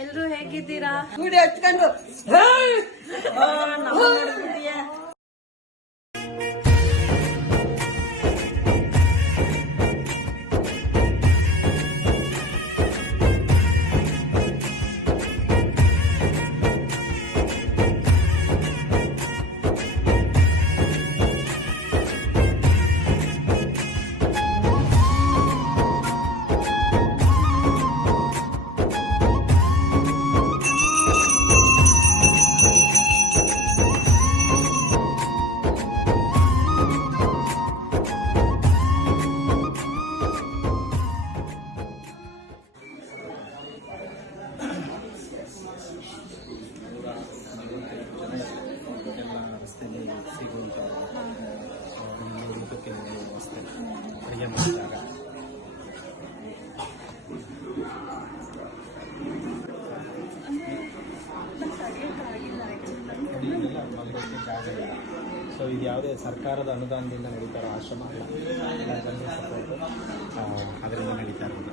ಎಲ್ರು ಹೇಗಿದ್ದೀರಾ? ಗುಡಿ ಹಚ್ಕೊಂಡು. ಅಡುಗೆ ಮಾಡಿದಾಗ ಜಾಗ ಸೊ ಇದು ಯಾವುದೇ ಸರ್ಕಾರದ ಅನುದಾನದಿಂದ ನಡೀತಾರೋ ಆಶ್ರಮ ಅಲ್ಲ ಅದರಿಂದ ನಡೀತಾ ಇರೋದು.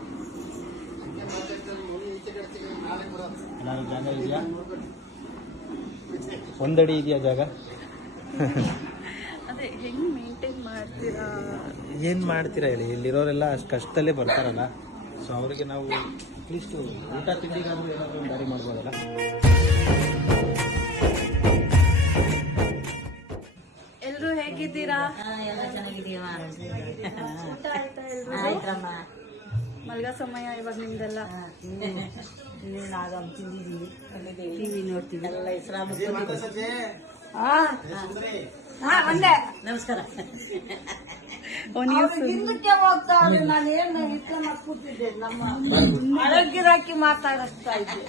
ನಾನು ಜಾಗ ಇದೆಯಾ? ಒಂದಡಿ ಇದೆಯಾ ಜಾಗ? ಅದೇ ಹೆಂಗ್ ಮೇಂಟೈನ್ ಮಾಡ್ತೀರಾ? ಏನು ಮಾಡ್ತೀರಾ ಹೇಳಿ? ಇಲ್ಲಿರೋರೆಲ್ಲ ಅಷ್ಟು ಕಷ್ಟದಲ್ಲೇ ಬರ್ತಾರಲ್ಲ. ಸೊ ಅವರಿಗೆ ನಾವು ಅಟ್ಲೀಸ್ಟ್ ಊಟ ತಿಂಡಿಗಾದ್ರೂ ಏನಾದರೂ ಒಂದು ದಾರಿ ಮಾಡ್ಬೋದಲ್ಲ? ಎಲ್ರು ಹೇಗಿದ್ದೀರಾ? ಹಾ, ಎಲ್ಲ ಚೆನ್ನಾಗಿದೀಯಮ್ಮ ಊಟ ಆಯ್ತಾ ಎಲ್ರು ಆಯ್ತಮ್ಮ. ಮಲ್ಗ ಸಮಯ ಇವಾಗ ನಿಮ್ದೆಲ್ಲ. ಇನ್ನೇನು ತಿಂದಿದ್ದೀವಿ ಟಿವಿ ನೋಡ್ತೀವಿ. ಎಲ್ಲ ಇಸ್ಲಾಮ್ ಒಂದೇ. ನಮಸ್ಕಾರ. ಹಿಂದಕ್ಕೆ ಹೋಗ್ತಾ ಇದ್ರೆ. ನಾನು ಏನು ಇಟ್ಕೊಂಡು ಕೂತಿದ್ದೆ. ನಮ್ಮ ಅಳಗಿರಾಕಿ ಮಾತಾಡಿಸ್ತಾ ಇದ್ದೆ.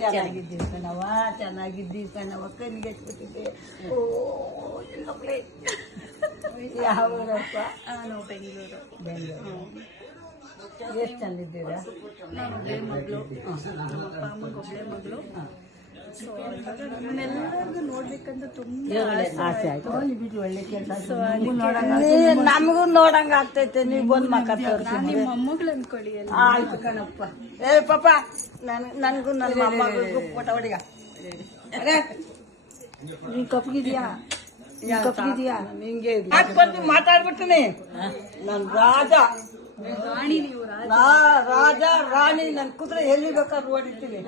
ಚೆನ್ನಾಗಿದ್ದೀವಿ ಕಣವ ಚೆನ್ನಾಗಿದ್ದೀವಿ ಕಣವ ಕಣ್ಣಿಗೆ ಹಚ್ಬಿಟ್ಟಿದ್ದೆ ಓ ಯಾವ ಊರಪ್ಪ? ಆ, ನಾವು ಬೆಂಗಳೂರು. ಬೆಂಗಳೂರು. ಎಷ್ಟು ಚಂದಿದ್ದೀರಾ ಮಗಳು. ನಮ್ಮ ಅಪ್ಪ ಅಮ್ಮಂಗೆ ಮಗಳು. ಸೊ ನಿಮ್ಮನ್ನೆಲ್ಲರಿಗೂ ನೋಡ್ಬೇಕಂತ ತುಂಬಾ ಆಸೆ ಆಯ್ತು. ಹೋಗ್ಲಿ ಬಿಡು ಒಳ್ಳೆ ಕೆಲಸ ಸೊ ನಮಗೂ ನೋಡಂಗ ಆಗ್ತೈತೆ ನೀವು ಬಂದ್ ಮಕ್ಕ ನಿಮ್ಮ ಮೊಮ್ಮಗಳು ಅನ್ಕೊಳ್ಳಿ ಆಯ್ತು ಕಣಪ್ಪ. ಏ ಪಾಪ ನನ್ ನನ್ಗೂ ನನ್ನ ಮೊಮ್ಮಗಳಿಗೂ ಫೋಟೋ ಹೊಡಿಗ. ನೀನ್ ಕಪ್ಗಿದ್ಯಾ? ಕಪ್ಗಿದ್ಯಾ? ನಿಂಗೆ ಬಂದು ಮಾತಾಡ್ಬಿಡ್ತೀನಿ. ನನ್ ರಾಜ. ರಾಣಿ ನೀವು ರಾಜ. ರಾಣಿ ನನ್ ಕುದುರೆ ಎಲ್ಲಿ ಬೇಕಾದ್ರೂ ಹೊಡಿತೀನಿ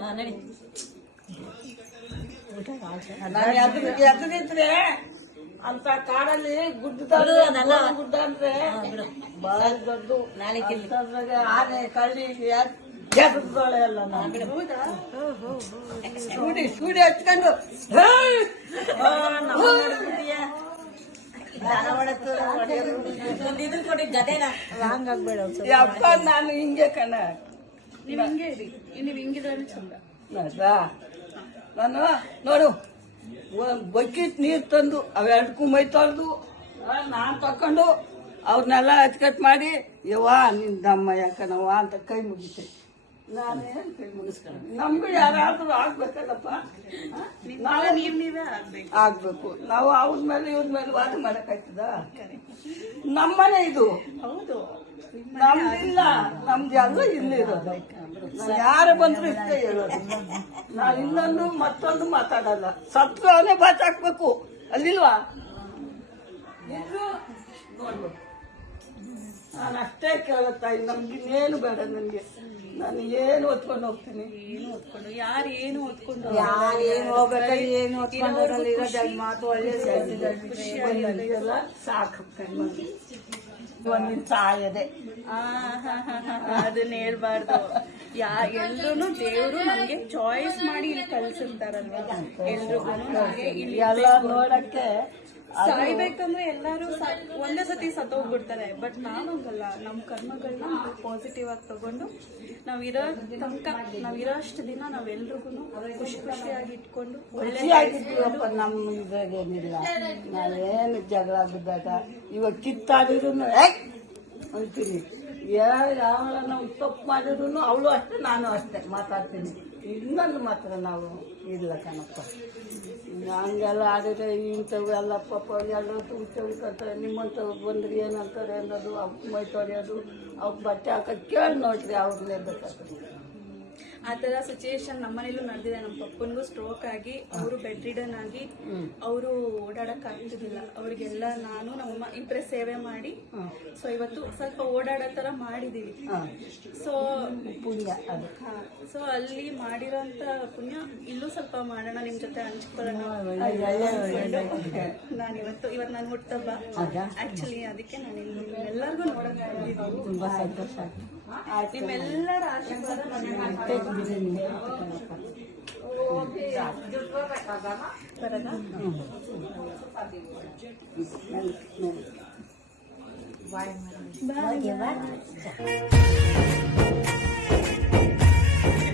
ಅಂತ ಕಾಡಲ್ಲಿ ಗುಡ್ಡದ ಅದೆಲ್ಲ. ಗುಡ್ಡ ಅಂದ್ರೆ ಬಹಳ ದೊಡ್ಡ ನಾಳೆ ಕಿಲ್ಲಿ. ಅಂತದ್ರಾಗೆ ಆನೆ ಕಳ್ಳಿ ಎದುರ್ದೋಳೆ ಅಲ್ಲ ನಾನು. ಸೂಡಿ ಸೂಡಿ ಹಚ್ಕೊಂಡು ಯಪ್ಪ ನಾನು ಹಿಂಗೆ ಕಣ. ನೀವು ಹಿಂಗೆ ಇರಿ. ನೀವು ಹಿಂಗಿದ್ರೆ ಚಂದ? ನಾನು ನೋಡು ಬಕೆಟ್ ನೀರು ತಂದು ಅವೆರಡಕ್ಕೂ ಮೈ ತೊಳೆದು ನಾನು ತಕೊಂಡು ಅವ್ರನ್ನೆಲ್ಲ ಅಚ್ಕಟ್ ಮಾಡಿ ಯವ್ವ ನಿಂದಮ್ಮ ಯಾಕನವ್ವ ಅಂತ ಕೈ ಮುಗಿತೆ. ನಾನೇನು ಕೈ ಮುಗಿಸ್ಕೊಂಡು ನಮಗೂ ಯಾರಾದ್ರೂ ಆಗ್ಬೇಕಲ್ಲಪ್ಪ? ನಾಳೆ ನಾವು ಆಗ್ಬೇಕು. ಆಗ್ಬೇಕು. ನಾವು ಅವ್ರ ಮೇಲೆ ಇವ್ರ ಮೇಲೆ ವಾದ ಮಾಡಕ್ಕಾಯ್ತದ ನಮ್ಮನೆ ಇದು. ಹೌದು. ನಮ್ದಿಲ್ಲ ನಮ್ದು ಎಲ್ಲ ಇಲ್ಲಿ ಇರೋದು. ನಾನ್ ಯಾರು ಬಂದ್ರು ಇಷ್ಟೇ ಹೇಳೋದು ನಾ ಇನ್ನೊಂದು ಮತ್ತೊಂದು ಮಾತಾಡಲ್ಲ. ಸತ್ರು ಅವನೇ ಬಾಚಾಕ್ಬೇಕು ಅಲ್ಲಿಲ್ವಾ? ನಾನು ಅಷ್ಟೇ ಕೇಳುತ್ತಾ ನಮ್ಗೆ ಇನ್ನೇನು ಬೇಡ ನನಗೆ. ನಾನು ಏನು ಓದ್ಕೊಂಡು ಹೋಗ್ತೀನಿ? ಏನು ಓದ್ಕೊಂಡು ಯಾರು ಏನು ಓದ್ಕೊಂಡು ಯಾರು ಏನು ಹೋಗಲ್ಲ ಏನು ಇರೋದು ಮಾತು ಒಳ್ಳೆ ಎಲ್ಲ ಸಾಕು ಒಂದಿನ ಸಾಯದೆ ಅದನ್ನ ಹೇಳ್ಬಾರ್ದು. ಯಾ ಎಲ್ರು ದೇವ್ರು ನಮ್ಗೆ ಚಾಯ್ಸ್ ಮಾಡಿ ಇಲ್ಲಿ ಕಳ್ಸಿರ್ತಾರಲ್ವಾ ಎಲ್ರಿಗೂ. ಇಲ್ಲಿ ಎಲ್ಲ ನೋಡಕ್ಕೆ ಸಾಯ್ಬೇಕಂದ್ರೆ ಎಲ್ಲಾರು ಒಂದೇ ಸತಿ ಸತ್ತೋಗ್ಬಿಡ್ತಾರೆ. ಬಟ್ ನಾವಂಗಲ್ಲ ನಮ್ಮ ಕರ್ಮಗಳನ್ನ ನಾವು ಪಾಸಿಟಿವ್ ಆಗಿ ತಗೊಂಡು ನಾವ್ ಇರೋ ತನಕ ನಾವ್ ಇರೋ ಅಷ್ಟು ದಿನ ನಾವೆಲ್ರಿಗೂ ಖುಷಿ ಖುಷಿಯಾಗಿ ಇಟ್ಕೊಂಡು ಒಳ್ಳೆ ನಮ್ಮ ನಾನೇನು ಜಗಳ ಬಿದ್ದಾಗ ಇವಾಗ ಕಿತ್ತಾಡಿದ್ರು ಅಂತೀನಿ. ಯಾವಾಗ ನಾವು ತಪ್ಪು ಮಾಡಿದ್ರು ಅವಳು ಅಷ್ಟೇ ನಾನು ಅಷ್ಟೇ ಮಾತಾಡ್ತೀನಿ. ಇನ್ನೊಂದು ಮಾತ್ರ ನಾವು ಇಲ್ಲ ಕಣಪ್ಪ. ಹಂಗೆಲ್ಲ ಆಡಿದ್ರೆ ಇಂಥವೆಲ್ಲ ಪಾಪ ಎಲ್ಲರೂ ತುಂಬ್ಕೊಂತಾರೆ ನಿಮ್ಮಂಥವ್ರು ಬಂದ್ರಿ ಏನಂತಾರೆ ಅನ್ನೋದು ಅವ್ಕೆ ಮೈ ತೊಳೆಯೋದು ಅವ್ಕೆ ಬಟ್ಟೆ ಹಾಕೋದು ಕೇಳಿ ನೋಡ್ರಿ ಅವ್ರನ್ನೇ ಬೇಕಾಗ್ತದೆ ಆ ತರ ಸಿಚುಯೇಷನ್ ನಮ್ಮನೇಲೂ ನಡೆದಿದೆ. ನಮ್ಮ ಪಪ್ಪನಿಗೂ ಸ್ಟ್ರೋಕ್ ಆಗಿ ಅವರು ಬೆಡ್ ರಿಡನ್ ಆಗಿ ಅವರು ಓಡಾಡಕ್ ಆಗ್ತಿರ್ಲಿಲ್ಲ ಅವ್ರಿಗೆಲ್ಲ ನಾನು ನಮ್ಮಮ್ಮ ಇಬ್ಬರೇ ಸೇವೆ ಮಾಡಿ ಸೊ ಇವತ್ತು ಸ್ವಲ್ಪ ಓಡಾಡೋ ತರ ಮಾಡಿದೀವಿ. ಸೊ ಪುಣ್ಯ ಸೊ ಅಲ್ಲಿ ಮಾಡಿರೋಂತ ಪುಣ್ಯ ಇಲ್ಲೂ ಸ್ವಲ್ಪ ಮಾಡೋಣ ನಿಮ್ ಜೊತೆ ಹಂಚ್ಕೊಳ್ಳೋಣ ನಾನು ಇವತ್ತು ಇವತ್ತು ನಾನು ಹುಟ್ಟಬ್ಬ ಆಕ್ಚುಲಿ ಅದಕ್ಕೆ ನಾನು ಎಲ್ಲರಿಗೂ ನೋಡೋಣ ತುಂಬಾ ಸಂತೋಷ ನಿಮ್ಮೆಲ್ಲರ ಆಶೀರ್ವಾದ ನನಗೆ ಬರೋದಾ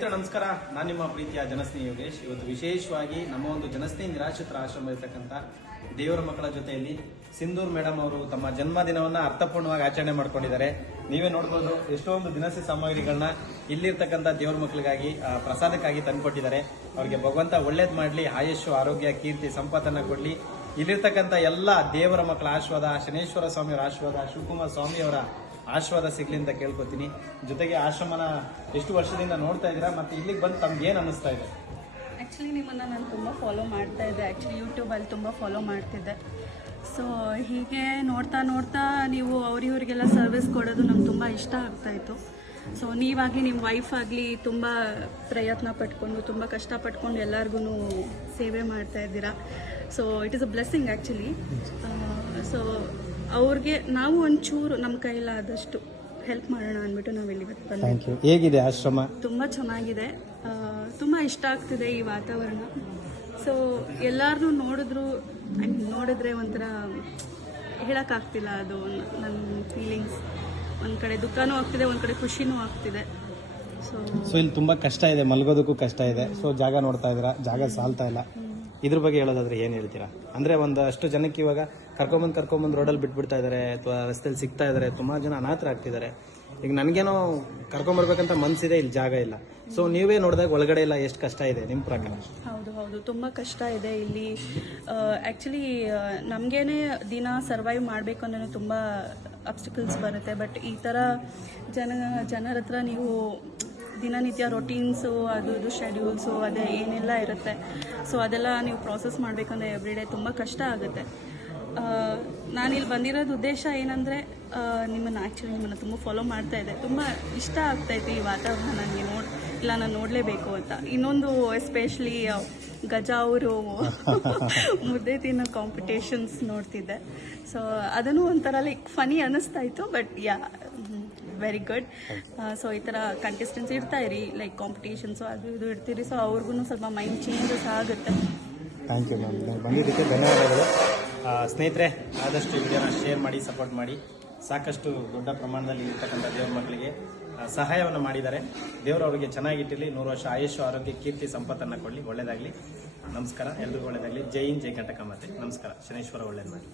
ಸ್ನೇಹಿತರೆ, ನಮಸ್ಕಾರ. ನಾನು ನಿಮ್ಮ ಪ್ರೀತಿಯ ಜನಸ್ನೇಹಿ ಯೋಗೇಶ್. ಇವತ್ತು ವಿಶೇಷವಾಗಿ ನಮ್ಮ ಒಂದು ಜನಸ್ನೇಹಿ ನಿರಾಶ್ರಿತರ ಆಶ್ರಮ ಇರತಕ್ಕಂಥ ದೇವರ ಮಕ್ಕಳ ಜೊತೆಯಲ್ಲಿ ಸಿಂಧೂರ್ ಮೇಡಮ್ ಅವರು ತಮ್ಮ ಜನ್ಮದಿನವನ್ನ ಅರ್ಥಪೂರ್ಣವಾಗಿ ಆಚರಣೆ ಮಾಡ್ಕೊಂಡಿದ್ದಾರೆ. ನೀವೇ ನೋಡ್ಬೋದು ಎಷ್ಟೊಂದು ದಿನಸಿ ಸಾಮಗ್ರಿಗಳನ್ನ ಇಲ್ಲಿರ್ತಕ್ಕಂಥ ದೇವರ ಮಕ್ಕಳಿಗಾಗಿ ಪ್ರಸಾದಕ್ಕಾಗಿ ತಂದುಕೊಟ್ಟಿದ್ದಾರೆ. ಅವರಿಗೆ ಭಗವಂತ ಒಳ್ಳೇದು ಮಾಡಲಿ ಆಯುಷು ಆರೋಗ್ಯ, ಕೀರ್ತಿ, ಸಂಪತ್ತನ್ನ ಕೊಡ್ಲಿ. ಇಲ್ಲಿರ್ತಕ್ಕಂಥ ಎಲ್ಲ ದೇವರ ಮಕ್ಕಳ ಆಶೀರ್ವಾದ, ಶನೇಶ್ವರ ಸ್ವಾಮಿಯವರ ಆಶೀರ್ವಾದ, ಶಿವಕುಮಾರ ಸ್ವಾಮಿಯವರ ಆಶೀರ್ವಾದ ಸಿಗ್ಲಿ ಅಂತ ಕೇಳ್ಕೊತೀನಿ. ಜೊತೆಗೆ ಆಶ್ರಮನ ಎಷ್ಟು ವರ್ಷದಿಂದ ನೋಡ್ತಾ ಇದ್ದೀರಾ ಮತ್ತೆ ಇಲ್ಲಿಗೆ ಬಂದು ತಮ್ಗೆ ಏನ್ ಅನಿಸ್ತಾ ಇದೆ? ಆ್ಯಕ್ಚುಲಿ ನಿಮ್ಮನ್ನು ನಾನು ತುಂಬ ಫಾಲೋ ಮಾಡ್ತಾ ಇದ್ದೆ. ಆ್ಯಕ್ಚುಲಿ ಯೂಟ್ಯೂಬಲ್ಲಿ ತುಂಬ ಫಾಲೋ ಮಾಡ್ತಿದ್ದೆ. ಸೊ ಹೀಗೆ ನೋಡ್ತಾ ನೋಡ್ತಾ ನೀವು ಅವ್ರಿವ್ರಿಗೆಲ್ಲ ಸರ್ವಿಸ್ ಕೊಡೋದು ನಮ್ಗೆ ತುಂಬ ಇಷ್ಟ ಆಗ್ತಾಯಿತ್ತು ಸೊ ನೀವಾಗಲಿ ನಿಮ್ಮ ವೈಫ್ ಆಗಲಿ ತುಂಬ ಪ್ರಯತ್ನ ಪಟ್ಕೊಂಡು, ತುಂಬ ಕಷ್ಟಪಟ್ಕೊಂಡು ಎಲ್ಲರಿಗೂ ಸೇವೆ ಮಾಡ್ತಾ ಇದ್ದೀರಾ. So it is a blessing actually so ಅವ್ರಿಗೆ ನಾವು ಒಂಚೂರು ನಮ್ಮ ಕೈಲಾದಷ್ಟು ಹೆಲ್ಪ್ ಮಾಡೋಣ ಅಂದ್ಬಿಟ್ಟು ನಾವು ಇಲ್ಲಿ ಇವತ್ತು ಬಂದ್ವಿ. ಥ್ಯಾಂಕ್ ಯು ಹೇಗಿದೆ ಆಶ್ರಮ? ತುಂಬ ಚೆನ್ನಾಗಿದೆ. ತುಂಬ ಇಷ್ಟ ಆಗ್ತಿದೆ ಈ ವಾತಾವರಣ. ಸೊ ಎಲ್ಲರನ್ನೂ ನೋಡಿದ್ರು ಐ ಮೀನ್ ನೋಡಿದ್ರೆ ಒಂಥರ ಹೇಳೋಕ್ಕಾಗ್ತಿಲ್ಲ ಅದು ನನ್ನ ಫೀಲಿಂಗ್ಸ್ ಒಂದು ಕಡೆ ದುಃಖನೂ ಆಗ್ತಿದೆ ಒಂದು ಕಡೆ ಖುಷಿನೂ ಆಗ್ತಿದೆ. ಸೊ ಸೊ ಇಲ್ಲಿ ತುಂಬಾ ಕಷ್ಟ ಇದೆ ಮಲಗೋದಕ್ಕೂ ಕಷ್ಟ ಇದೆ. ಸೊ ಜಾಗ ನೋಡ್ತಾ ಇದ್ದೀರಾ? ಜಾಗ ಸಾಲ್ತಾ ಇಲ್ಲ? ಇದ್ರ ಬಗ್ಗೆ ಹೇಳೋದಾದ್ರೆ ಏನ್ ಹೇಳ್ತೀರಾ? ಅಂದ್ರೆ ಒಂದಷ್ಟು ಜನಕ್ಕೆ ಇವಾಗ ಕರ್ಕೊಂಬಂದ್ ಕರ್ಕೊಂಬಂದ್ ರೋಡಲ್ಲಿ ಬಿಟ್ಬಿಡ್ತಾ ಇದಾರೆ, ಅಥವಾ ರಸ್ತೆಯಲ್ಲಿ ಸಿಗ್ತಾ ಇದಾರೆ, ತುಂಬಾ ಜನ ಅನಾಥರಾಗ್ತಿದ್ದಾರೆ ಈಗ ನನಗೇನೋ ಕರ್ಕೊಂಬರ್ಬೇಕಂತ ಮನ್ಸಿದೆ ಇಲ್ಲಿ ಜಾಗ ಇಲ್ಲ. ಸೊ ನೀವೇ ನೋಡಿದಾಗ ಒಳಗಡೆ ಇಲ್ಲ ಎಷ್ಟು ಕಷ್ಟ ಇದೆ ನಿಮ್ಮ ಪ್ರಕಾರ? ಹೌದು ಹೌದು. ತುಂಬ ಕಷ್ಟ ಇದೆ ಇಲ್ಲಿ. ಆ್ಯಕ್ಚುಲಿ ನಮಗೇನೆ ದಿನ ಸರ್ವೈವ್ ಮಾಡಬೇಕು ಅಂದ್ರೆ ತುಂಬ ಅಬ್ಸ್ಟಿಕಲ್ಸ್ ಬರುತ್ತೆ. ಬಟ್ ಈ ಥರ ಜನ, ಜನರ ಹತ್ರ ನೀವು ದಿನನಿತ್ಯ ರೊಟೀನ್ಸು ಅದು ಇದು ಶೆಡ್ಯೂಲ್ಸು ಅದೇ ಏನೆಲ್ಲ ಇರುತ್ತೆ. ಸೊ ಅದೆಲ್ಲ ನೀವು ಪ್ರಾಸೆಸ್ ಮಾಡಬೇಕಂದ್ರೆ ಎವ್ರಿಡೇ ತುಂಬ ಕಷ್ಟ ಆಗುತ್ತೆ. ನಾನಿಲ್ಲಿ ಬಂದಿರೋದು ಉದ್ದೇಶ ಏನಂದರೆ ನಿಮ್ಮನ್ನು ಆ್ಯಕ್ಚುಲಿ ನಿಮ್ಮನ್ನು ತುಂಬ ಫಾಲೋ ಮಾಡ್ತಾ ಇದೆ. ತುಂಬ ಇಷ್ಟ ಆಗ್ತಾಯಿತ್ತು ಈ ವಾತಾವರಣ ನನಗೆ ನೋಡಿ, ಇಲ್ಲ ನಾನು ನೋಡಲೇಬೇಕು ಅಂತ. ಇನ್ನೊಂದು ಎಸ್ಪೆಷಲಿ ಗಜ ಅವರು ಮುದ್ದೆ ತಿನ್ನೋ ಕಾಂಪಿಟೇಷನ್ಸ್ ನೋಡ್ತಿದ್ದೆ. ಸೊ ಅದನ್ನು ಒಂಥರ ಲೈಕ್ ಫನಿ ಅನ್ನಿಸ್ತಾ ಇತ್ತು but ya very good so ಈ ಥರ ಕಂಟೆಸ್ಟೆನ್ಸ್ ಇರ್ತಾ ಇರಿ ಲೈಕ್ ಕಾಂಪಿಟೇಷನ್ಸು ಅದು ಇದು ಇರ್ತೀರಿ. ಸೊ ಅವ್ರಿಗೂ ಸ್ವಲ್ಪ ಮೈಂಡ್ ಚೇಂಜಸ್ ಆಗುತ್ತೆ. ಥ್ಯಾಂಕ್ ಯು ಮ್ಯಾಮ್ ಬಂದಿದ್ದಕ್ಕೆ ಧನ್ಯವಾದಗಳು. ಸ್ನೇಹಿತರೆ ಆದಷ್ಟು ವಿಡಿಯೋನ ಶೇರ್ ಮಾಡಿ ಸಪೋರ್ಟ್ ಮಾಡಿ. ಸಾಕಷ್ಟು ದೊಡ್ಡ ಪ್ರಮಾಣದಲ್ಲಿ ಇರ್ತಕ್ಕಂಥ ದೇವ್ರ ಮಕ್ಕಳಿಗೆ ಸಹಾಯವನ್ನು ಮಾಡಿದ್ದಾರೆ. ದೇವರು ಅವರಿಗೆ ಚೆನ್ನಾಗಿಟ್ಟಿರಲಿ. ನೂರು ವರ್ಷ ಆಯುಷ್ ಆರೋಗ್ಯ ಕೀರ್ತಿ ಸಂಪತ್ತನ್ನು ಕೊಡಲಿ. ಒಳ್ಳೆಯದಾಗಲಿ ನಮಸ್ಕಾರ. ಎಲ್ರಿಗೂ ಒಳ್ಳೆಯದಾಗಲಿ ಜೈ ಹಿಂದ್ ಜೈ ಕಟಕ ಮಾತೆ. ನಮಸ್ಕಾರ. ಶನೇಶ್ವರ ಒಳ್ಳೇದು ಮಾಡಿ